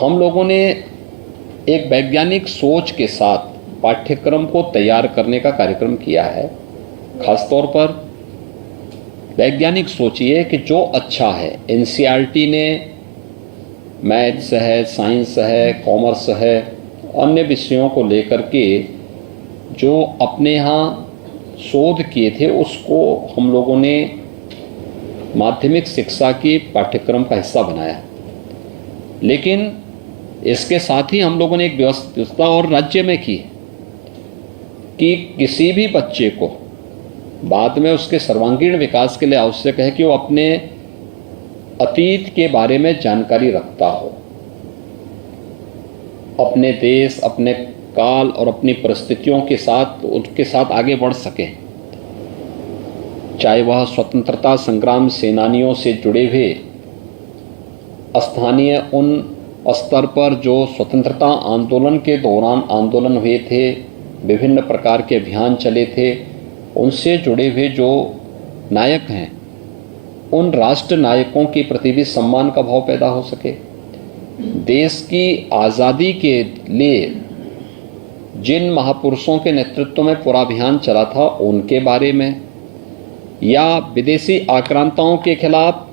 हम लोगों ने एक वैज्ञानिक सोच के साथ पाठ्यक्रम को तैयार करने का कार्यक्रम किया है। खासतौर पर वैज्ञानिक सोचिए कि जो अच्छा है, एनसीईआरटी ने मैथ्स है, साइंस है, कॉमर्स है, अन्य विषयों को लेकर के जो अपने यहाँ शोध किए थे उसको हम लोगों ने माध्यमिक शिक्षा की पाठ्यक्रम का हिस्सा बनाया। लेकिन इसके साथ ही हम लोगों ने एक व्यवस्था और राज्य में की कि किसी भी बच्चे को बाद में उसके सर्वांगीण विकास के लिए आवश्यक है कि वो अपने अतीत के बारे में जानकारी रखता हो, अपने देश, अपने काल और अपनी परिस्थितियों के साथ उनके साथ आगे बढ़ सके। चाहे वह स्वतंत्रता संग्राम सेनानियों से जुड़े हुए स्थानीय उन स्तर पर जो स्वतंत्रता आंदोलन के दौरान आंदोलन हुए थे, विभिन्न प्रकार के अभियान चले थे, उनसे जुड़े हुए जो नायक हैं, उन राष्ट्र नायकों के प्रति भी सम्मान का भाव पैदा हो सके। देश की आज़ादी के लिए जिन महापुरुषों के नेतृत्व में पूरा अभियान चला था उनके बारे में, या विदेशी आक्रांताओं के खिलाफ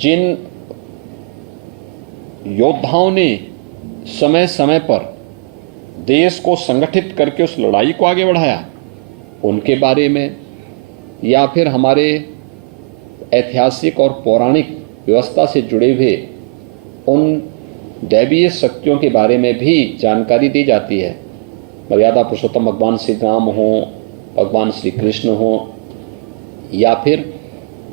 जिन योद्धाओं ने समय समय पर देश को संगठित करके उस लड़ाई को आगे बढ़ाया उनके बारे में, या फिर हमारे ऐतिहासिक और पौराणिक व्यवस्था से जुड़े हुए उन दैवीय शक्तियों के बारे में भी जानकारी दी जाती है। मर्यादा पुरुषोत्तम भगवान श्री राम हों, भगवान श्री कृष्ण हों, या फिर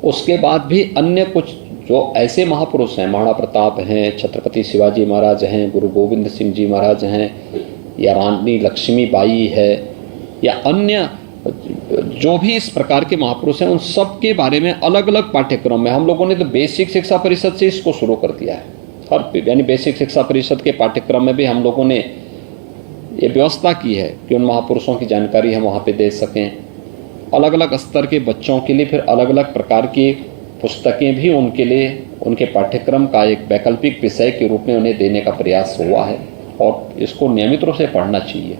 उसके बाद भी अन्य कुछ जो ऐसे महापुरुष हैं, महाराणा प्रताप हैं, छत्रपति शिवाजी महाराज हैं, गुरु गोविंद सिंह जी महाराज हैं, या रानी लक्ष्मीबाई है, या अन्य जो भी इस प्रकार के महापुरुष हैं, उन सब के बारे में अलग अलग पाठ्यक्रम में हम लोगों ने तो बेसिक शिक्षा परिषद से इसको शुरू कर दिया है। हर यानी बेसिक शिक्षा परिषद के पाठ्यक्रम में भी हम लोगों ने ये व्यवस्था की है कि उन महापुरुषों की जानकारी हम वहाँ पे दे सकें। अलग अलग स्तर के बच्चों के लिए फिर अलग अलग प्रकार की पुस्तकें भी उनके लिए उनके पाठ्यक्रम का एक वैकल्पिक विषय के रूप में उन्हें देने का प्रयास हुआ है, और इसको नियमित रूप से पढ़ना चाहिए,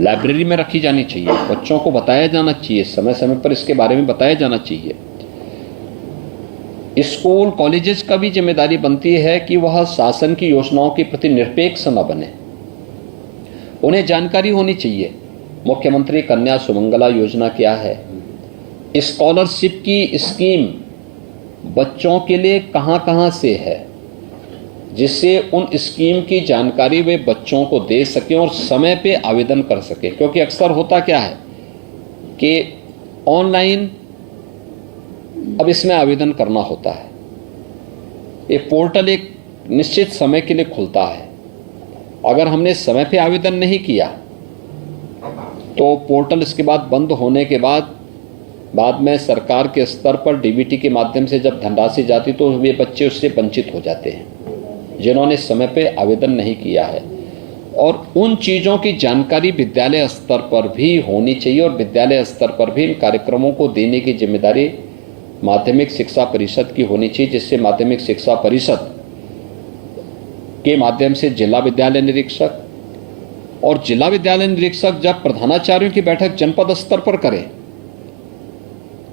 लाइब्रेरी में रखी जानी चाहिए, बच्चों को बताया जाना चाहिए, समय समय पर इसके बारे में बताया जाना चाहिए। स्कूल कॉलेजेस का भी जिम्मेदारी बनती है कि वह शासन की योजनाओं के प्रति निरपेक्ष न बने, उन्हें जानकारी होनी चाहिए। मुख्यमंत्री कन्या सुमंगला योजना क्या है, स्कॉलरशिप की स्कीम बच्चों के लिए कहां कहां से है, जिससे उन स्कीम की जानकारी वे बच्चों को दे सकें और समय पे आवेदन कर सकें। क्योंकि अक्सर होता क्या है कि ऑनलाइन अब इसमें आवेदन करना होता है, ये पोर्टल एक निश्चित समय के लिए खुलता है, अगर हमने समय पे आवेदन नहीं किया तो पोर्टल इसके बाद बंद होने के बाद में सरकार के स्तर पर डीबीटी के माध्यम से जब धनराशि जाती तो वे बच्चे उससे वंचित हो जाते हैं जिन्होंने समय पे आवेदन नहीं किया है। और उन चीज़ों की जानकारी विद्यालय स्तर पर भी होनी चाहिए, और विद्यालय स्तर पर भी इन कार्यक्रमों को देने की जिम्मेदारी माध्यमिक शिक्षा परिषद की होनी चाहिए, जिससे माध्यमिक शिक्षा परिषद के माध्यम से जिला विद्यालय निरीक्षक और जिला विद्यालय निरीक्षक जब प्रधानाचार्यों की बैठक जनपद स्तर पर करें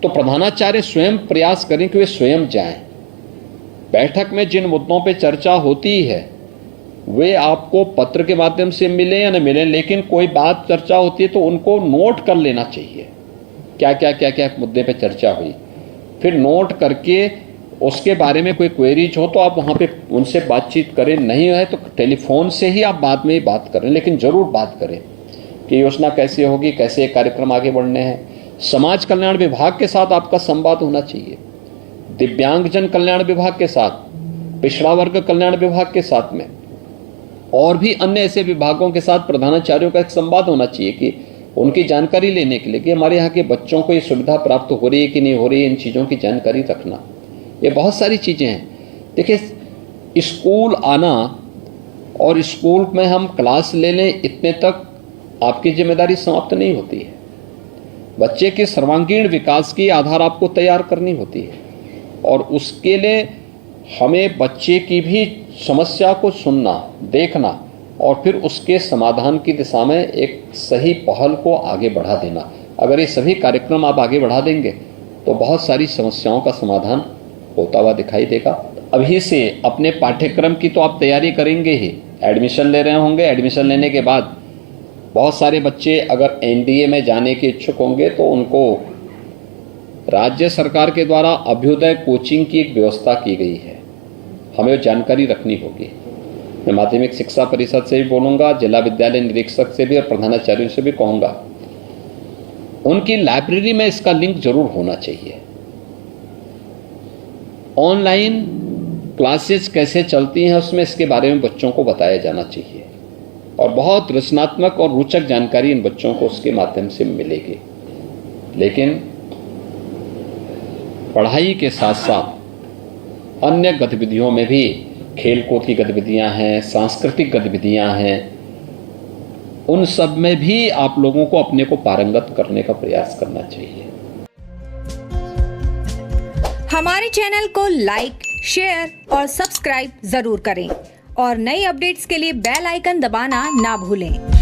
तो प्रधानाचार्य स्वयं प्रयास करें कि वे स्वयं जाएं। बैठक में जिन मुद्दों पे चर्चा होती है वे आपको पत्र के माध्यम से मिले या न मिले, लेकिन कोई बात चर्चा होती है तो उनको नोट कर लेना चाहिए, क्या क्या मुद्दे पे चर्चा हुई, फिर नोट करके उसके बारे में कोई क्वेरीज हो तो आप वहाँ पे उनसे बातचीत करें, नहीं है तो टेलीफोन से ही आप बाद में ही बात करें, लेकिन ज़रूर बात करें कि योजना कैसे होगी, कैसे कार्यक्रम आगे बढ़ने हैं। समाज कल्याण विभाग के साथ आपका संवाद होना चाहिए, दिव्यांगजन कल्याण विभाग के साथ, पिछड़ा वर्ग कल्याण विभाग के साथ में, और भी अन्य ऐसे विभागों के साथ प्रधानाचार्यों का एक संवाद होना चाहिए कि उनकी जानकारी लेने के लिए कि हमारे यहाँ के बच्चों को ये सुविधा प्राप्त हो रही है कि नहीं हो रही है, इन चीज़ों की जानकारी रखना। ये बहुत सारी चीज़ें हैं। देखिए, स्कूल आना और स्कूल में हम क्लास ले लें इतने तक आपकी जिम्मेदारी समाप्त नहीं होती है। बच्चे के सर्वांगीण विकास की आधार आपको तैयार करनी होती है, और उसके लिए हमें बच्चे की भी समस्या को सुनना, देखना और फिर उसके समाधान की दिशा में एक सही पहल को आगे बढ़ा देना। अगर ये सभी कार्यक्रम आप आगे बढ़ा देंगे तो बहुत सारी समस्याओं का समाधान होता हुआ दिखाई देगा। अभी से अपने पाठ्यक्रम की तो आप तैयारी करेंगे ही, एडमिशन ले रहे होंगे, एडमिशन लेने के बाद बहुत सारे बच्चे अगर एनडीए में जाने के इच्छुक होंगे तो उनको राज्य सरकार के द्वारा अभ्युदय कोचिंग की एक व्यवस्था की गई है, हमें जानकारी रखनी होगी। मैं माध्यमिक शिक्षा परिषद से भी बोलूँगा, जिला विद्यालय निरीक्षक से भी और प्रधानाचार्यों से भी कहूँगा, उनकी लाइब्रेरी में इसका लिंक जरूर होना चाहिए। ऑनलाइन क्लासेस कैसे चलती हैं उसमें इसके बारे में बच्चों को बताया जाना चाहिए और बहुत रचनात्मक और रोचक जानकारी इन बच्चों को उसके माध्यम से मिलेगी। लेकिन पढ़ाई के साथ साथ अन्य गतिविधियों में भी, खेलकूद की गतिविधियां हैं, सांस्कृतिक गतिविधियां हैं, उन सब में भी आप लोगों को अपने को पारंगत करने का प्रयास करना चाहिए। हमारे चैनल को लाइक, शेयर और सब्सक्राइब जरूर करें और नई अपडेट्स के लिए बेल आइकन दबाना ना भूलें।